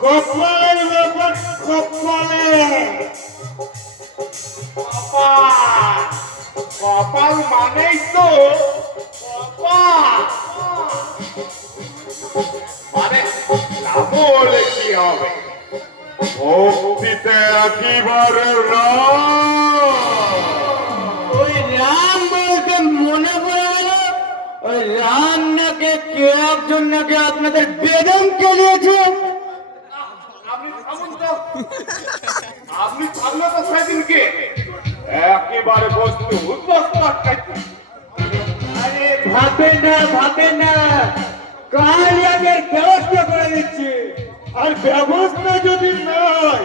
কপালের ব্যাপার কপালে কপাল মানেই তো কপাল মানে না বলে কি হবে ভক্তিতে একেবারে ওই রাম বলতে মনে পড়ে গেল ওই রাম নাকি কে একজন নাকি আপনাদের বেদম কে দিয়েছে আপনি থামলে তো সেদিনকে একেবারে বস্তু উদ্বস্ত আটকাইতে আরে ভাবে না কাল আগের ব্যবস্থা করে দিচ্ছি আর ব্যবস্থা যদি নয়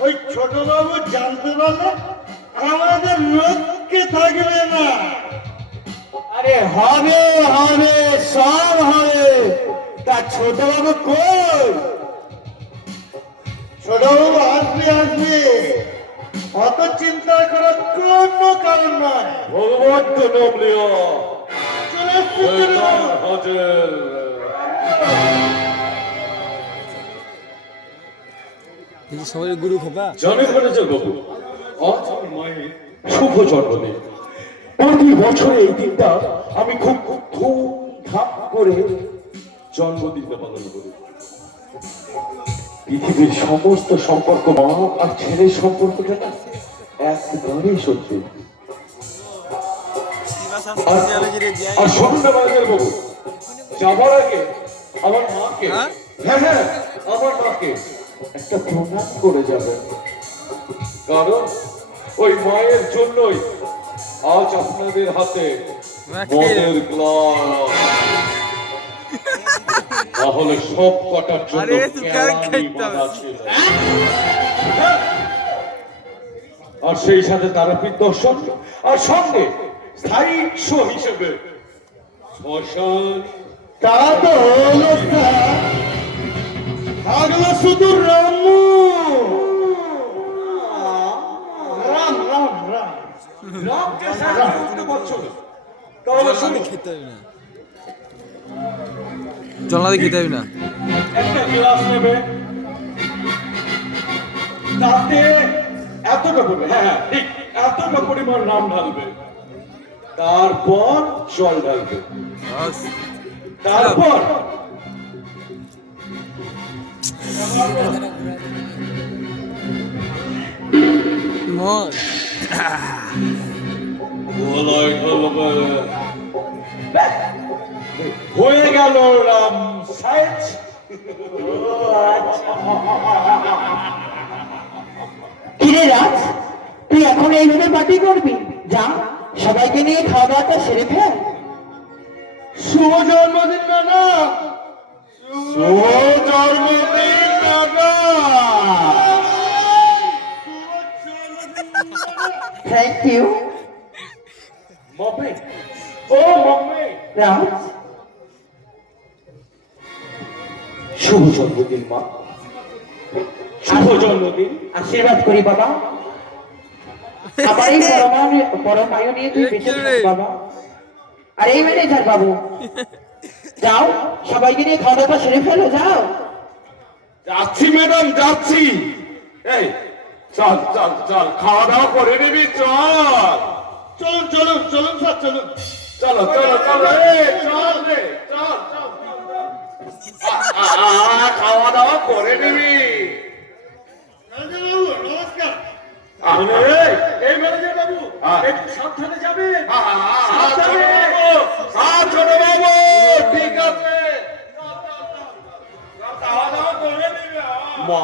ওই ছোট বাবু জানতে পারলে আমাদের রক্ষে থাকবে না আরে হবে হবে সব হবে তা ছোট বাবু কই ছোট বাবু আসবে অত চিন্তা করার কোনো কারণ নয় ভগবান তো নমলিও সবাই গুরু খোপা জানে করেছে বাবু আজ আমার মায়ের শুভ জন্মদিন প্রতি বছর এই দিনটা আমি খুব ধুমধাম করে জন্মদিনটা পালন করি পৃথিবীর সমস্ত সম্পর্ক মা আর ছেলের সম্পর্কটা না একবারেই সত্যি আর সন্ধ্যাবেলা বাবু যাবার আগে আমার মাকে হ্যাঁ আমার মাকে একটা প্রণাম করে যাবে কারণ ওই মায়ের জন্যই আজ আপনাদের হাতে মদের গ্লাস তাহলে সব কটার জন্য আর সেই সাথে তারাপীঠ দর্শন আর সঙ্গে স্থায়ী হিসেবে শ্মশান তা তো হলো থাকলো শুধু রাম রামকে সারা বছর তাহলে শুনে খেতে হবে না জলনাদি খেতে হবে না একটা গ্লাস নেবে তাতে এতটা পরিমাণ হ্যাঁ ঠিক এতটা পরিমাণ নাম ঢালবে তারপর জল ঢালবে তারপর হয়ে গেল রাম সাইজ কিরে রাজ তুই এখন এইভাবে পার্টি করবি যা সবাইকে নিয়ে খাওয়া দাওয়াটা সেরে ফেল শুভ জন্মদিন নানা শুভ জন্মদিন নানা থ্যাংক ইউ মম্মি ও মম্মি রাজ শুভ জন্মদিন মা শুভ জন্মদিন আশীর্বাদ করি বাবা আবার এই পরমায়ু নিয়ে তুই বেঁচে থাক বাবা আর এই ম্যানেজার বাবু যাও সবাইকে নিয়ে খাওয়া দাওয়া সেরে ফেলো যাও যাচ্ছি ম্যাডাম যাচ্ছি এই চল চল চল খাওয়া দাওয়া করে নিবি চল চলুন চলুন চলুন স্যার চলুন চলো চলো চলো চল রে চল চল খাওয়া দাওয়া করে নিবি নমস্কার এই ম্যানেজার বাবু একটু সাবধানে যাবেন সাবধানে ছোট বাবু ঠিক আছে খাওয়া দাওয়া করে নিবি মা